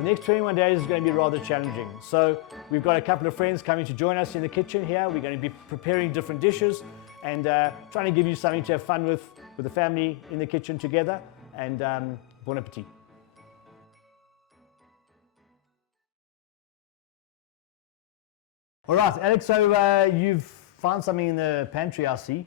The next 21 days is going to be rather challenging. So we've got a couple of friends coming to join us in the kitchen here. We're going to be preparing different dishes and trying to give you something to have fun with the family in the kitchen together. And bon appetit. All right, Alex, so you've found something in the pantry, I see.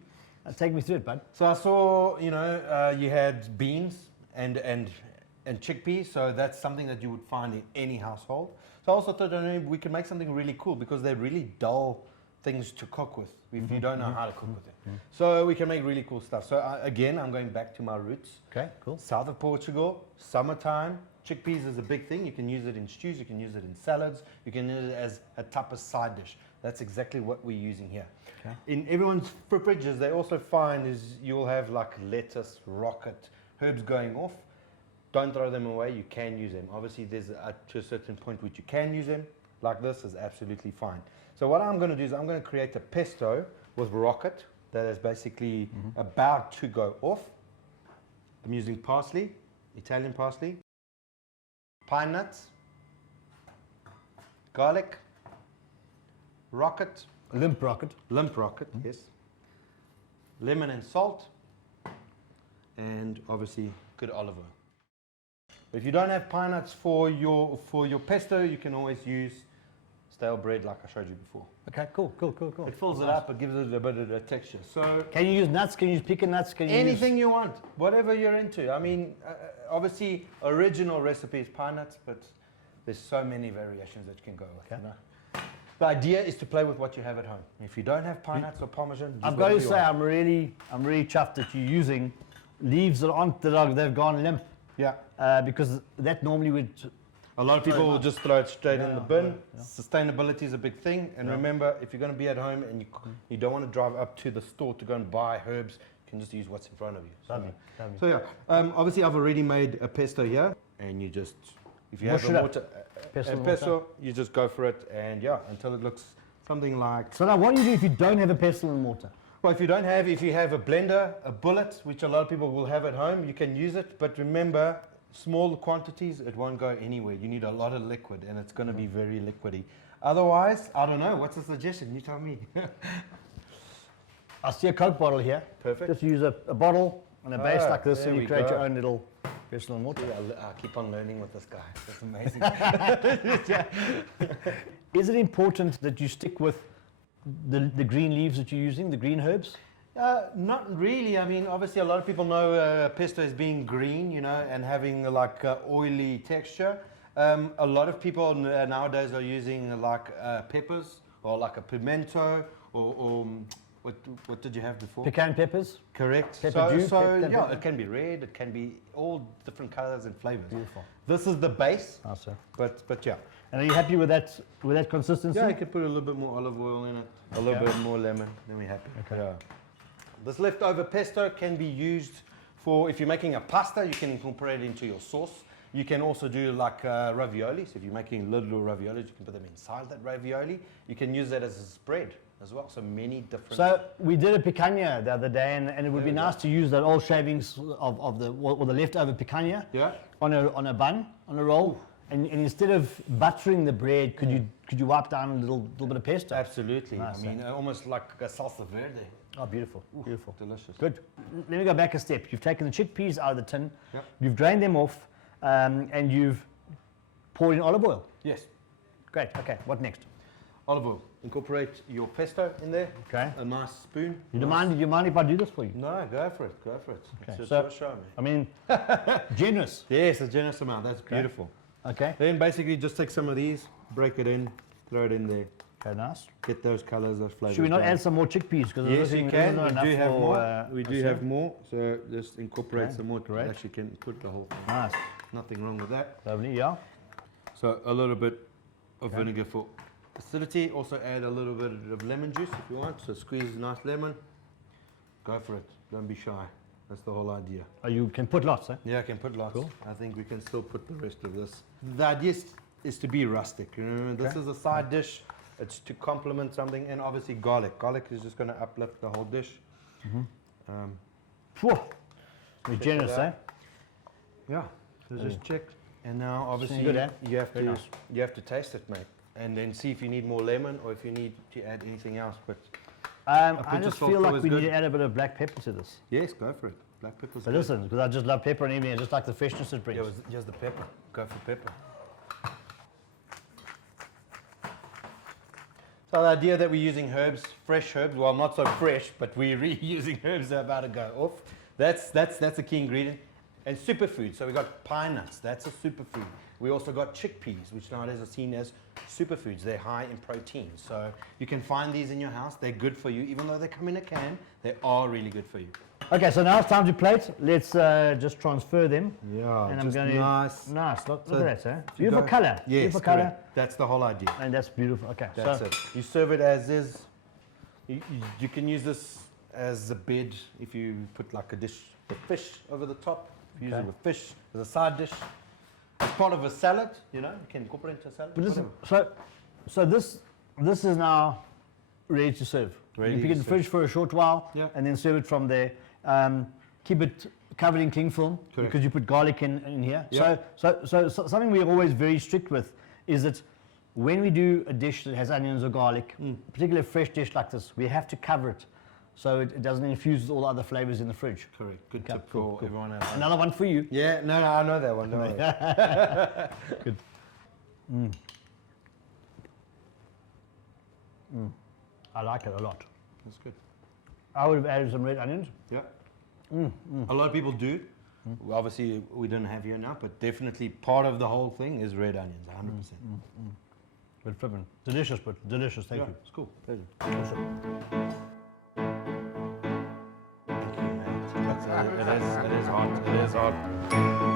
Take me through it, bud. So I saw, you had beans and chickpeas, so that's something that you would find in any household. So I also thought we could make something really cool because they're really dull things to cook with if you don't know how to cook with them. So we can make really cool stuff. So again, I'm going back to my roots. Okay, cool. South of Portugal, summertime. Chickpeas is a big thing. You can use it in stews, you can use it in salads, you can use it as a tapas side dish. That's exactly what we're using here. Okay. In everyone's fridges, they also find is you'll have like lettuce, rocket, herbs going off. Don't throw them away, you can use them. Obviously there's to a certain point which you can use them. Like this is absolutely fine. So what I'm going to do is I'm going to create a pesto with rocket that is basically about to go off. I'm using parsley, Italian parsley, pine nuts, garlic, rocket. Limp rocket. Limp rocket, yes. Lemon and salt, and obviously good olive oil. If you don't have pine nuts for your pesto, you can always use stale bread like I showed you before. Okay, cool. It fills it up, it gives it a bit of a texture. So can you use nuts? Can you use pecan nuts? Can you anything you want, whatever you're into. I mean, obviously original recipe is pine nuts, but there's so many variations that you can go with. Okay. You know? The idea is to play with what you have at home. If you don't have pine nuts or parmesan, I've got to say I'm really chuffed that you're using leaves that they've gone limp. Yeah. Because that normally would. A lot of people will just throw it straight in the bin. Sustainability is a big thing, and remember, if you're going to be at home and you don't want to drive up to the store to go and buy herbs, you can just use what's in front of you. So yeah, obviously I've already made a pesto here, and you just, if you have a mortar, pesto, you just go for it, and yeah, until it looks something like. So now, what do you do if you don't have a pestle and mortar? Well, if you have a blender, a bullet, which a lot of people will have at home, you can use it, but remember, small quantities, it won't go anywhere. You need a lot of liquid, and it's going to be very liquidy. Otherwise, I don't know. What's the suggestion? You tell me. I see a Coke bottle here. Perfect. Just use a bottle and a base like this, and you create your own little pestle and mortar. Yeah, I keep on learning with this guy. That's amazing. Is it important that you stick with the green leaves that you're using, the green herbs? Not really. I mean, obviously a lot of people know pesto as being green, and having like oily texture. A lot of people nowadays are using like peppers or like a pimento or what did you have before? Pecan peppers. Correct. Pepper juice. Yeah, it can be red, it can be all different colors and flavors. Beautiful. This is the base. Awesome. But yeah. And are you happy with that consistency? Yeah, you could put a little bit more olive oil in it, a little bit more lemon, then we're happy. Okay. Yeah. This leftover pesto can be used for, if you're making a pasta, you can incorporate it into your sauce. You can also do like ravioli. So if you're making little raviolis, you can put them inside that ravioli. You can use that as a spread as well. So many different. So we did a picanha the other day, and it would be nice to use that old shavings of the leftover picanha on a bun, on a roll. And instead of buttering the bread, could you wipe down a little bit of pesto? Absolutely. Nice, I mean, almost like a salsa verde. Oh, beautiful. Ooh, beautiful. Delicious. Good. Let me go back a step. You've taken the chickpeas out of the tin, you've drained them off, and you've poured in olive oil. Yes. Great. Okay, what next? Olive oil. Incorporate your pesto in there. Okay. A nice spoon. Do you mind if I do this for you? No, go for it. Go for it. Okay. It's So, your show, man. I mean, generous. Yes, a generous amount. That's beautiful. Okay. Then basically just take some of these, break it in, throw it in there. Okay, nice. Get those colors, those flavors. Should we not add some more chickpeas? Yes, you can. We do have more. We do have have more. So just incorporate some more. Great. Actually, can put the whole thing. Nice. Nothing wrong with that. Lovely, yeah. So a little bit of vinegar for acidity. Also add a little bit of lemon juice if you want. So squeeze a nice lemon. Go for it. Don't be shy. That's the whole idea. Oh, you can put lots, eh? Yeah, I can put lots. Cool. I think we can still put the rest of this. The idea is to be rustic. This is a side dish. It's to complement something, and obviously garlic. Garlic is just going to uplift the whole dish. We're generous, eh? Yeah. So just check. And now, obviously, good, eh? you have Very to nice. you have to taste it, mate, and then see if you need more lemon or if you need to add anything else. But I pinch just of salt feel like always we need good. to add a bit of black pepper to this. yes, go for it. Black pepper's But good. listen, because I just love pepper and everything, I just like the freshness it brings. Yeah, just the pepper. Go for pepper. So the idea that we're using herbs, fresh herbs, well, not so fresh, but we're reusing herbs that are about to go off. That's a key ingredient. And superfood. So we got pine nuts. That's a superfood. We also got chickpeas, which nowadays are seen as superfoods. They're high in protein. So you can find these in your house. They're good for you. Even though they come in a can, they are really good for you. Okay, so now it's time to plate. Let's just transfer them. Yeah, And I'm just going to nice. Look So at that, sir. you Beautiful go- color. Yes, Beautiful color. correct. That's the whole idea. And that's beautiful. Okay, That's so it. You serve it as is. You can use this as a bed if you put like a dish with fish over the top. If you use Okay. it with fish as a side dish. As part of a salad, you can incorporate into a salad. But listen, whatever. so this is now ready to serve. Ready you keep it in to the fridge for a short while, Yeah. and then serve it from there. Keep it covered in cling film Correct. because you put garlic in here. Yeah. So something we're always very strict with is that when we do a dish that has onions or garlic, particularly a fresh dish like this, we have to cover it so it doesn't infuse with all the other flavors in the fridge. Correct. Good Okay, tip cool, for everyone else. Another one for you. Yeah, no, I know that one. Don't worry. Good. I like it a lot. That's good. I would have added some red onions. Yeah. A lot of people do. Well, obviously, we don't have here now, but definitely part of the whole thing is red onions, 100%. But flippin'. Delicious, but delicious. Thank Yeah, you. it's cool. Pleasure. Awesome. Thank you, mate. It is hot. It is hot.